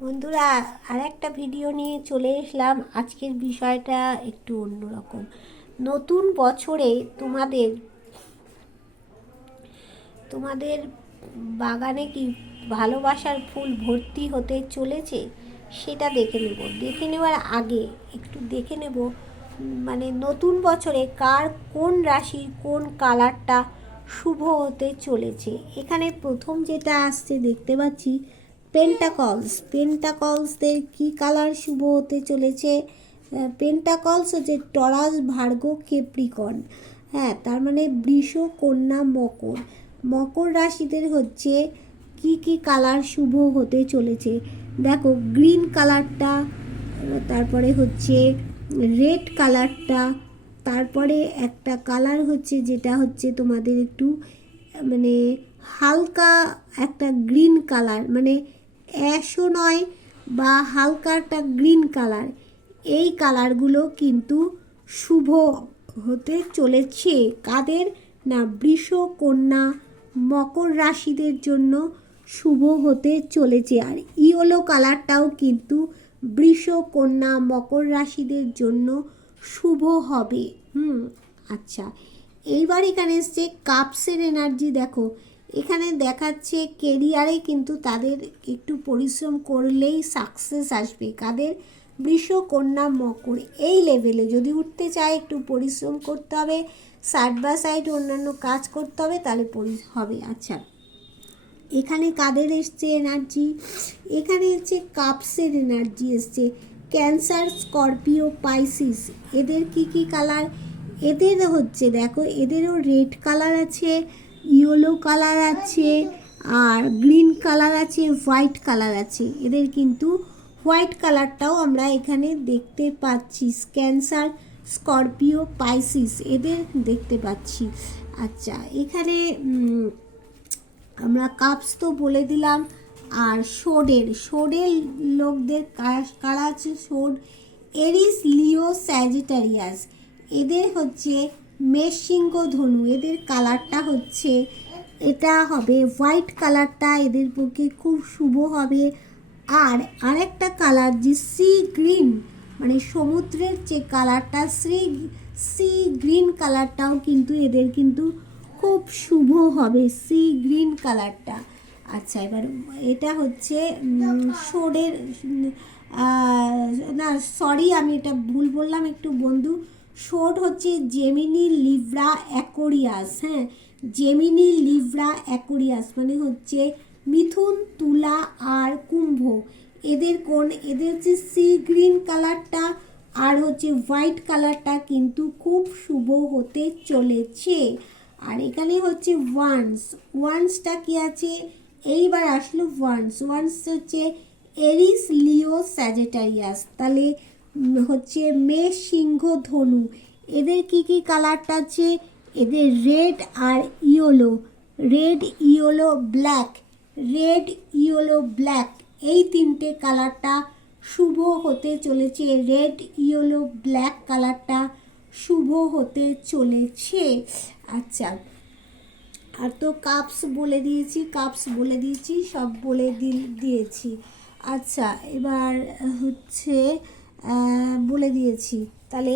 বন্ধুরা, আর একটা ভিডিও নিয়ে চলে এসলাম। আজকের বিষয়টা একটু অন্যরকম। নতুন বছরে তোমাদের তোমাদের বাগানে কি ভালোবাসার ফুল ভর্তি হতে চলেছে সেটা দেখে নেওয়ার আগে একটু দেখে নেব মানে নতুন বছরে কার কোন রাশির কোন কালারটা শুভ হতে চলেছে। এখানে প্রথম যেটা আসছে দেখতে পাচ্ছি পেন্টাকলসদের কি কালার শুভ হতে চলেছে। পেন্টাকলস হচ্ছে টরাস, ভার্গ, কেপ্রিকন। হ্যাঁ, তার মানে বৃষ, কন্যা, মকর। মকর রাশিদের হচ্ছে কি কি কালার শুভ হতে চলেছে দেখো। গ্রিন কালারটা, তারপরে হচ্ছে রেড কালারটা, তারপরে একটা কালার হচ্ছে যেটা হচ্ছে তোমাদের একটু মানে হালকা একটা গ্রিন কালার, মানে অ্যাশও নয় বা হালকা একটা গ্রিন কালার। এই কালারগুলো কিন্তু শুভ হতে চলেছে কাদের না, বৃষ, কন্যা, মকর রাশিদের জন্য শুভ হতে চলেছে। আর ইয়েলো কালারটাও কিন্তু বৃষ, কন্যা, মকর রাশিদের জন্য শুভ হবে। আচ্ছা, এইবার এখানে এসছে কাপসের এনার্জি। দেখো এখানে দেখাচ্ছে কেরিয়ারে কিন্তু তাদের একটু পরিশ্রম করলেই সাকসেস আসবে। কাদের? বৃষ, কন্যা, মকর। এই লেভেলে যদি উঠতে চায় একটু পরিশ্রম করতে হবে, সাইড বাই সাইড অন্যান্য কাজ করতে হবে, তাহলে হবে। আচ্ছা, এখানে কাদের এসছে এনার্জি? এখানে হচ্ছে কাপসের এনার্জি এসছে। Cancer, Scorpio, Pisces. এদের কি কি কালার? এদের হচ্ছে দেখো, এদেরও রেড কালার আছে, ইয়েলো কালার আছে, আর গ্রিন কালার আছে, হোয়াইট কালার আছে। এদের কিন্তু হোয়াইট কালারটাও আমরা এখানে দেখতে পাচ্ছি। ক্যান্সার, স্করপিও, পাইসিস এদের দেখতে পাচ্ছি। আচ্ছা, এখানে আমরা কাপস তো বলে দিলাম। আর শোডের লোকদের কারা আছে? শোড, এরিস, লিও, স্যাজিটারিয়াস। এদের হচ্ছে মেষ, সিংহ, ধনু। এদের কালারটা হচ্ছে এটা হবে হোয়াইট কালারটা, এদের পক্ষে খুব শুভ হবে। আর আরেকটা কালার যে সি গ্রিন, মানে সমুদ্রের যে কালারটা, সি গ্রিন কালারটাও কিন্তু এদের কিন্তু খুব শুভ হবে, সি গ্রিন কালারটা। আচ্ছা, এবার এটা হচ্ছে শোডের, না সরি আমি এটা ভুল বললাম একটু বন্ধু। শোড হচ্ছে জেমিনি, লিব্রা, অ্যাকোরিয়াস। হ্যাঁ, জেমিনি, লিব্রা, অ্যাকোরিয়াস মানে হচ্ছে মিথুন, তুলা আর কুম্ভ। এদের এদের হচ্ছে সি গ্রিন কালারটা আর হচ্ছে হোয়াইট কালারটা কিন্তু খুব শুভ হতে চলেছে। আর এখানে হচ্ছে ওয়ান্সটা কি আছে? এইবার আসলো ওয়ান্স হচ্ছে এরিস, লিও, স্যাজিটারিয়াস। তাহলে হচ্ছে মেষ, সিংহ, ধনু। এদের কি কি কালারটা আছে? এদের রেড আর yellow, red, yellow, black, red, yellow, black. এই তিনটে কালারটা শুভ হতে চলেছে। রেড, ইয়েলো, ব্ল্যাক কালারটা শুভ হতে চলেছে। আচ্ছা, আর তো কাপস বলে দিয়েছি, সব বলে দিয়েছি। আচ্ছা, এবার হচ্ছে বলে দিয়েছি। তাহলে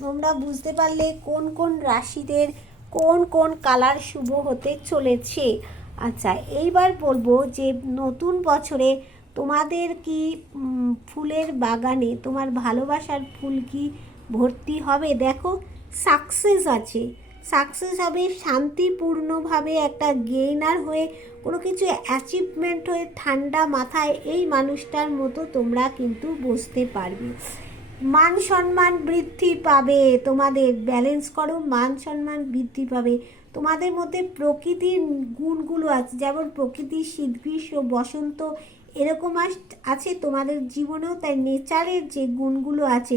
তোমরা বুঝতে পারলে কোন কোন রাশিদের কোন কোন কালার শুভ হতে চলেছে। আচ্ছা, এইবার বলবো যে নতুন বছরে তোমাদের কি ফুলের বাগানে তোমার ভালোবাসার ফুল কি ভর্তি হবে? দেখো, সাকসেস হবে শান্তিপূর্ণভাবে, একটা গেইনার হয়ে, কোনো কিছু অ্যাচিভমেন্ট হয়ে ঠান্ডা মাথায় এই মানুষটার মতো তোমরা কিন্তু বসতে পারবে। মান সম্মান বৃদ্ধি পাবে, তোমাদের ব্যালেন্স করো, মান সম্মান বৃদ্ধি পাবে। তোমাদের মধ্যে প্রকৃতির গুণগুলো আছে, যেমন প্রকৃতি, শীত, গ্রীষ্ম, বসন্ত এরকম আছে তোমাদের জীবনেও, তাই নেচারের যে গুণগুলো আছে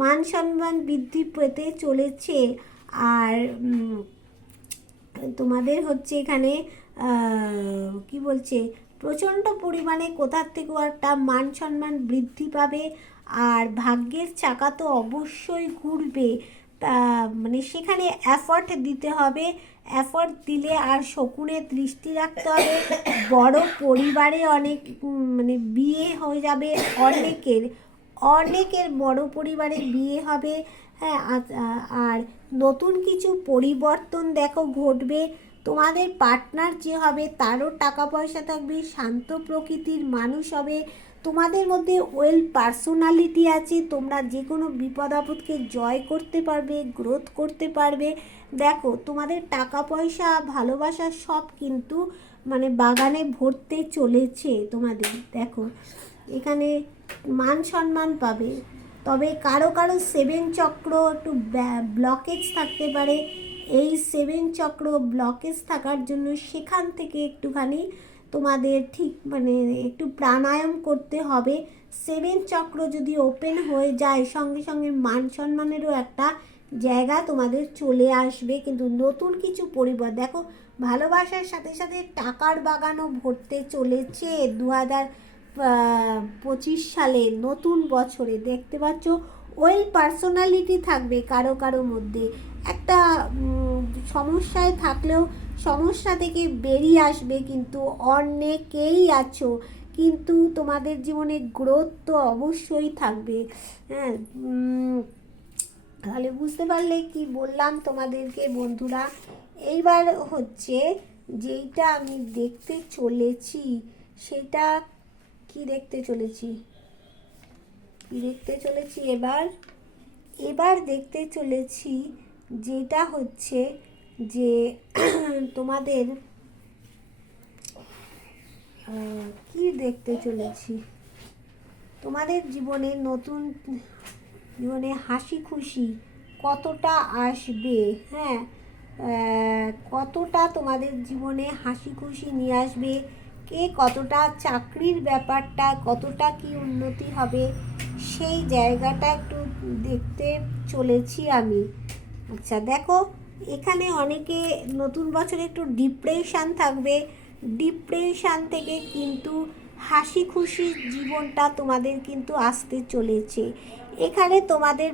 মান সম্মান বৃদ্ধি পেতে চলেছে। আর তোমাদের হচ্ছে এখানে কি বলছে, প্রচণ্ড পরিমাণে কোথার থেকেও একটা মান সম্মান বৃদ্ধি পাবে। আর ভাগ্যের চাকা তো অবশ্যই ঘুরবে, তা মানে সেখানে এফর্ট দিতে হবে, এফর্ট দিলে আর শকুনের দৃষ্টি রাখতে হবে। বড় পরিবারে অনেক মানে বিয়ে হয়ে যাবে অনেকের, অনেকের বড় পরিবারে বিয়ে হবে। হ্যাঁ, আর নতুন কিছু পরিবর্তন দেখো ঘটবে। তোমাদের পার্টনার যে হবে তারও টাকা পয়সা থাকবে, শান্ত প্রকৃতির মানুষ হবে। তোমাদের মধ্যে ওয়েল পার্সোনালিটি আছে, তোমরা যে কোনো বিপদ আপদকে জয় করতে পারবে, গ্রোথ করতে পারবে। দেখো তোমাদের টাকা পয়সা ভালোবাসা সব কিন্তু মানে বাগানে ভরতে চলেছে তোমাদের। দেখো এখানে মান সম্মান পাবে। তবে কারো কারো 7 চক্র একটু ব্লকেজ থাকতে পারে। এই 7 চক্র ব্লকেজ থাকার জন্য সেখান থেকে একটুখানি তোমাদের ঠিক মানে একটু প্রাণায়াম করতে হবে। 7 চক্র যদি ওপেন হয়ে যায় সঙ্গে সঙ্গে মান সম্মানেরও একটা জায়গা তোমাদের চলে আসবে। কিন্তু নতুন কিছু পরিবর্তন দেখো, ভালোবাসার সাথে সাথে টাকার বাগানও ভরতে চলেছে 2025 সালে নতুন বছরে। দেখতে পাচ্ছ ওয়েল পার্সোনালিটি থাকবে কারো কারো মধ্যে। একটা সমস্যায় থাকলেও সমস্যা থেকে বেরিয়ে আসবে, কিন্তু অনেকেই আছো, কিন্তু তোমাদের জীবনে গ্রোথ তো অবশ্যই থাকবে। হ্যাঁ, তাহলে বুঝতে পারলে কি বললাম তোমাদেরকে বন্ধুরা। এইবার হচ্ছে যেইটা আমি দেখতে চলেছি সেটা কি দেখতে চলেছি এবার দেখতে চলেছি যেটা হচ্ছে যে তোমাদের কি দেখতে চলেছি তোমাদের জীবনে নতুন জীবনে হাসি খুশি কতটা আসবে। হ্যাঁ, কতটা তোমাদের জীবনে হাসি খুশি নিয়ে আসবে, কে কতটা চাকরির ব্যাপারটা কতটা কি উন্নতি হবে সেই জায়গাটা একটু দেখতে চলেছি আমি। আচ্ছা দেখো, এখানে অনেকে নতুন বছরে একটু ডিপ্রেশন থাকবে। ডিপ্রেশন থেকে কিন্তু হাসি খুশি জীবনটা তোমাদের কিন্তু আসতে চলেছে। এখানে তোমাদের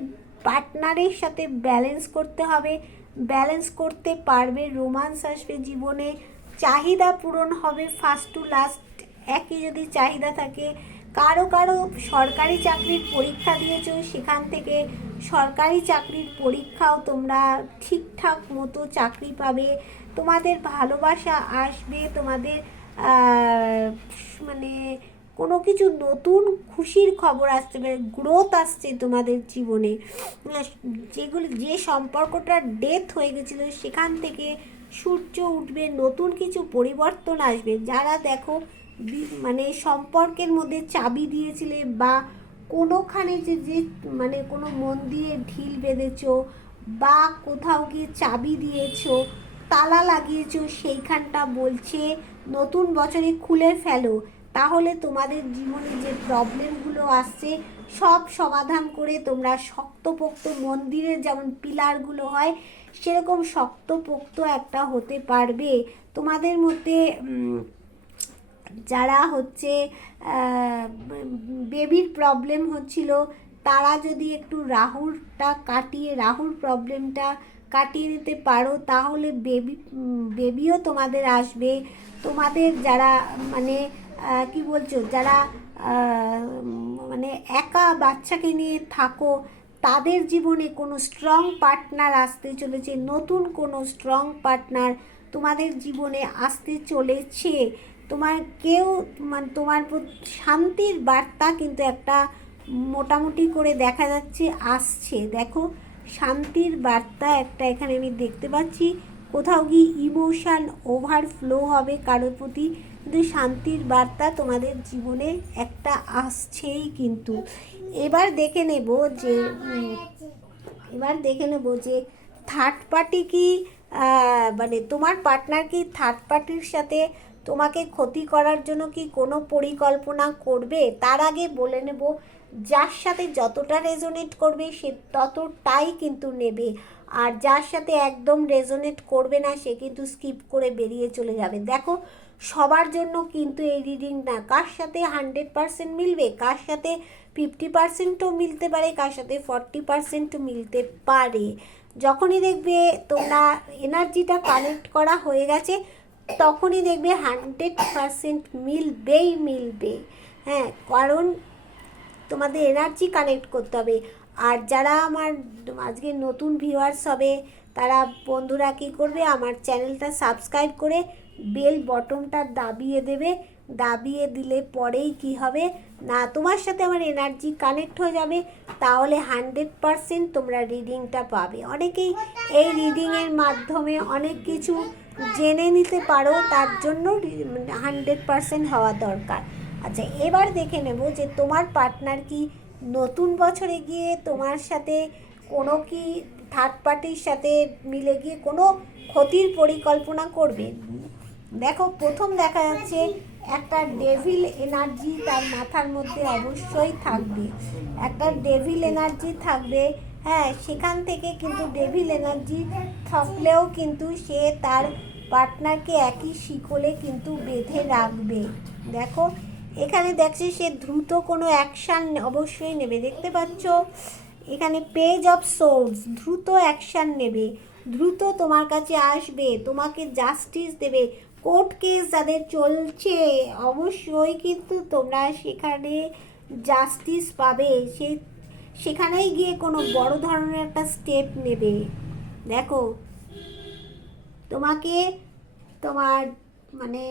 পার্টনারের সাথে ব্যালেন্স করতে হবে, ব্যালেন্স করতে পারবে, রোমান্স আসবে জীবনে, চাহিদা পূরণ হবে ফার্স্ট টু লাস্ট। একই যদি চাহিদা থাকে, কারো কারো সরকারি চাকরির পরীক্ষা দিয়েছো, সেখান থেকে সরকারি চাকরির পরীক্ষাও তোমরা ঠিকঠাক মতো চাকরি পাবে। তোমাদের ভালোবাসা আসবে, তোমাদের মানে কোনো কিছু নতুন খুশির খবর আসতে পারে, গ্রোথ আসছে তোমাদের জীবনে। যে সম্পর্কটা ডেথ হয়ে গেছিলো সেখান থেকে সূর্য উঠবে, নতুন কিছু পরিবর্তন আসবে। যারা দেখো মানে সম্পর্কের মধ্যে চাবি দিয়েছিলে বা কোনোখানে যে মানে কোনো মন্দিরে ঢিল বেঁধেছো বা কোথাও গিয়ে চাবি দিয়েছো, তালা লাগিয়েছো, সেইখানটা বলছে নতুন বছরে খুলে ফেলো। তাহলে তোমাদের জীবনে যে প্রবলেমগুলো আসছে সব সমাধান করে তোমরা শক্তপোক্ত মন্দিরের যেমন পিলারগুলো হয় সেরকম শক্তপোক্ত একটা হতে পারবে। তোমাদের মধ্যে যারা হচ্ছে বেবির প্রবলেম হচ্ছিল তারা যদি একটু রাহুর প্রবলেমটা কাটিয়ে নিতে পারো তাহলে বেবিও তোমাদের আসবে। তোমাদের যারা মানে কি বলছো, যারা মানে একা বাচ্চাকে নিয়ে থাকো তাদের জীবনে কোনো স্ট্রং পার্টনার আসতে চলেছে, নতুন কোনো স্ট্রং পার্টনার তোমাদের জীবনে আসতে চলেছে। তোমার কেউ মানে তোমার শান্তির বার্তা কিন্তু একটা মোটামুটি করে দেখা যাচ্ছে আসছে। দেখো শান্তির বার্তা একটা এখানে আমি দেখতে পাচ্ছি। কোথাও গিয়ে ইমোশান ওভারফ্লো হবে কারোর প্রতি, কিন্তু শান্তির বার্তা তোমাদের জীবনে একটা আসছেই। কিন্তু এবার দেখে নেব যে থার্ড পার্টি কি মানে তোমার পার্টনার কি থার্ড পার্টির সাথে তোমাকে ক্ষতি করার জন্য কি কোনো পরিকল্পনা করবে। তার আগে বলে নেব যার সাথে যতটা রেজোনেট করবে সে ততটাই কিন্তু নেবে, আর যার সাথে একদম রেজোনেট করবে না সে কিন্তু স্কিপ করে বেরিয়ে চলে যাবে। দেখো সবার জন্য কিন্তু এই রিডিং না। কার সাথে 100% মিলবে, কার সাথে 50%ও মিলতে পারে, কার সাথে 40%ও মিলতে পারে। যখনই দেখবে তোমরা এনার্জিটা কানেক্ট করা হয়ে গেছে তখনই দেখবে 100% মিলবেই মিলবে। হ্যাঁ, কারণ তোমাদের এনার্জি কানেক্ট করতে হবে। আর যারা আমার আজকে নতুন ভিউয়ার্স হবে তারা বন্ধুরা কী করবে, আমার চ্যানেলটা সাবস্ক্রাইব করে বেল বটনটা দাবিয়ে দেবে। দাবিয়ে দিলে পরেই কি হবে না, তোমার সাথে আমার এনার্জি কানেক্ট হয়ে যাবে, তাহলে 100% তোমরা রিডিংটা পাবে। অনেকেই এই রিডিংয়ের মাধ্যমে অনেক কিছু জেনে নিতে পারো, তার জন্য 100% হওয়া দরকার। আচ্ছা, এবার দেখে নেব যে তোমার পার্টনার কি নতুন বছরে গিয়ে তোমার সাথে কোনো কি থার্ড পার্টির সাথে মিলে গিয়ে কোনো ক্ষতির পরিকল্পনা করবে। দেখো, প্রথম দেখা যাচ্ছে একটা ডেভিল এনার্জি তার মাথার মধ্যে অবশ্যই থাকবে, একটা ডেভিল এনার্জি থাকবে। হ্যাঁ, সেখান থেকে কিন্তু ডেভিল এনার্জি থাকলেও কিন্তু সে তার পার্টনারকে একই শিকলে কিন্তু বেঁধে রাখবে। দেখো, এখানে দেখছি সে দ্রুত কোনো অ্যাকশান অবশ্যই নেবে। দেখতে পাচ্ছ এখানে পেজ অফ সোর্ডস, দ্রুত অ্যাকশান নেবে, দ্রুত তোমার কাছে আসবে, তোমাকে জাস্টিস দেবে। কোর্ট কেস যাদের চলছে অবশ্যই কিন্তু তোমরা সেখানে জাস্টিস পাবে। সেখানেই গিয়ে কোনো বড় ধরনের একটা স্টেপ নেবে। দেখো, তোমাকে তোমার মানে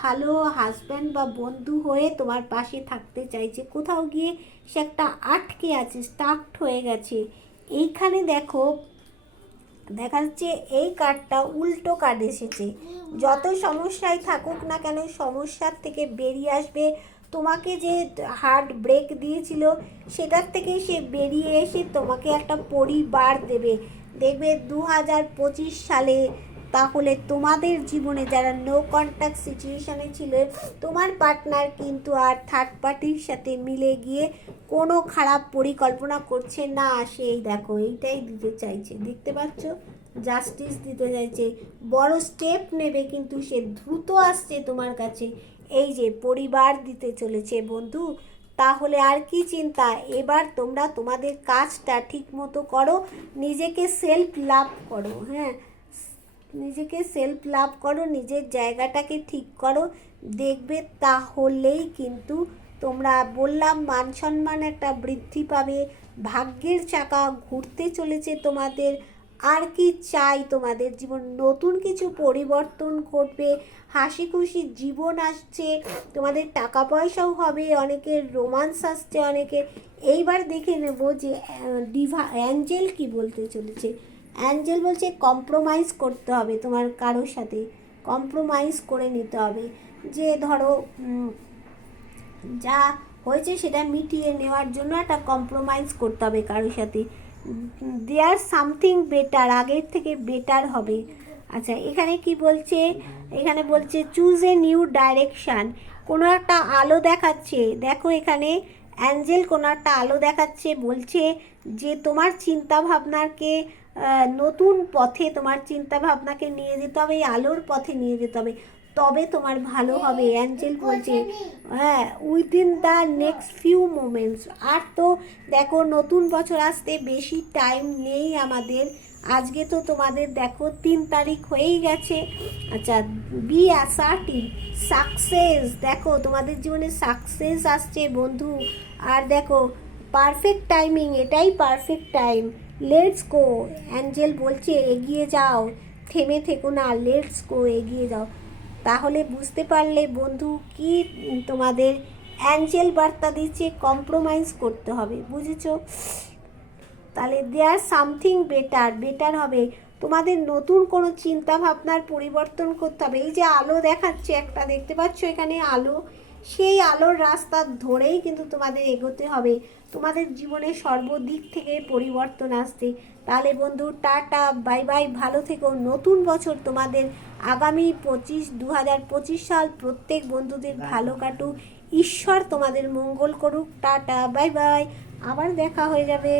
ভালো হাজব্যান্ড বা বন্ধু হয়ে তোমার পাশে থাকতে চাইছে। কোথাও গিয়ে সে একটা আটকে আছে, স্টাক হয়ে গেছে। এইখানে দেখো দেখা যাচ্ছে এই কার্ডটা উল্টো কার্ড এসেছে। যত সমস্যায় থাকুক না কেন সমস্যার থেকে বেরিয়ে আসবে। তোমাকে যে হার্ট ব্রেক দিয়েছিল সেটার থেকে সে বেরিয়ে এসে তোমাকে একটা পরিবার দেবে। দেখবে 2025 সালে তাহলে তোমাদের জীবনে যারা নো কন্ট্যাক্ট সিচুয়েশানে ছিল তোমার পার্টনার কিন্তু আর থার্ড পার্টির সাথে মিলে গিয়ে কোনো খারাপ পরিকল্পনা করছে না। সেই দেখো এইটাই দিতে চাইছে, দেখতে পাচ্ছ, জাস্টিস দিতে চাইছে, বড় স্টেপ নেবে, কিন্তু সে দ্রুত আসছে তোমার কাছে। এই যে পরিবার দিতে চলেছে বন্ধু, তাহলে আর কি চিন্তা। এবার তোমরা তোমাদের কাজটা ঠিক মতো করো, নিজেকে সেলফ লাভ করো। হ্যাঁ, নিজেকে সেলফ লাভ করো, নিজের জায়গাটাকে ঠিক করো, দেখবে তাহলেই কিন্তু তোমরা বললাম মান সম্মান একটা বৃদ্ধি পাবে, ভাগ্যের চাকা ঘুরতে চলেছে তোমাদের। আর কি চাই তোমাদের জীবন, নতুন কিছু পরিবর্তন ঘটবে, হাসি খুশি জীবন আসছে, তোমাদের টাকা পয়সাও হবে, অনেকের রোমান্স আসছে অনেকের। এইবার দেখে নেব যে অ্যাঞ্জেল কি বলতে চলেছে। অ্যাঞ্জেল বলছে কম্প্রোমাইজ করতে হবে, তোমার কারোর সাথে কম্প্রোমাইজ করে নিতে হবে। যে ধরো যা হয়েছে সেটা মিটিয়ে নেওয়ার জন্য একটা কম্প্রোমাইজ করতে হবে কারোর সাথে। দেয়ার সামথিং বেটার, আগের থেকে বেটার হবে। আচ্ছা, এখানে কি বলছে, এখানে বলছে চুজ এ নিউ ডাইরেকশান, কোনো একটা আলো দেখাচ্ছে। দেখো এখানে অ্যাঞ্জেল কোনো একটা আলো দেখাচ্ছে, বলছে যে তোমার চিন্তা ভাবনাকে নতুন পথে, তোমার চিন্তা ভাবনাকে নিয়ে যেতে হবে, এই আলোর পথে নিয়ে যেতে হবে, তবে তোমার ভালো হবে। অ্যাঞ্জেল বলছে হ্যাঁ, within the next few moments. আর তো দেখো নতুন বছর আসতে বেশি টাইম নেই আমাদের। আজকে তো তোমাদের দেখো 3 তারিখ হয়েই গেছে। আচ্ছা, বি অ্যাসার্টিভ, সাকসেস, দেখো তোমাদের জীবনে সাকসেস আসছে বন্ধু। আর দেখো পারফেক্ট টাইমিং, এটাই perfect time. Let's go, Angel বলছে এগিয়ে যাও, থেমে থেকো না, লেটস গো, এগিয়ে যাও। তাহলে বুঝতে পারলে বন্ধু কি তোমাদের অ্যাঞ্জেল বার্তা দিচ্ছে, কম্প্রোমাইজ করতে হবে, বুঝেছো? তাহলে দেয়ার সামথিং বেটার, বেটার হবে, তোমাদের নতুন কোনো চিন্তা ভাবনার পরিবর্তন করতে হবে। এই যে আলো দেখাচ্ছে একটা, দেখতে পাচ্ছ এখানে আলো, সেই আলোর রাস্তা ধরেই কিন্তু তোমাদের এগোতে হবে। তোমাদের জীবনে সর্বদিক থেকে পরিবর্তন আসছে। তাহলে বন্ধু টাটা, বাই বাই, ভালো থেকো। নতুন বছর তোমাদের আগামী 2025 সাল প্রত্যেক বন্ধুদের ভালো কাটুক, ঈশ্বর তোমাদের মঙ্গল করুক। টাটা, বাই বাই, আবার দেখা হয়ে যাবে।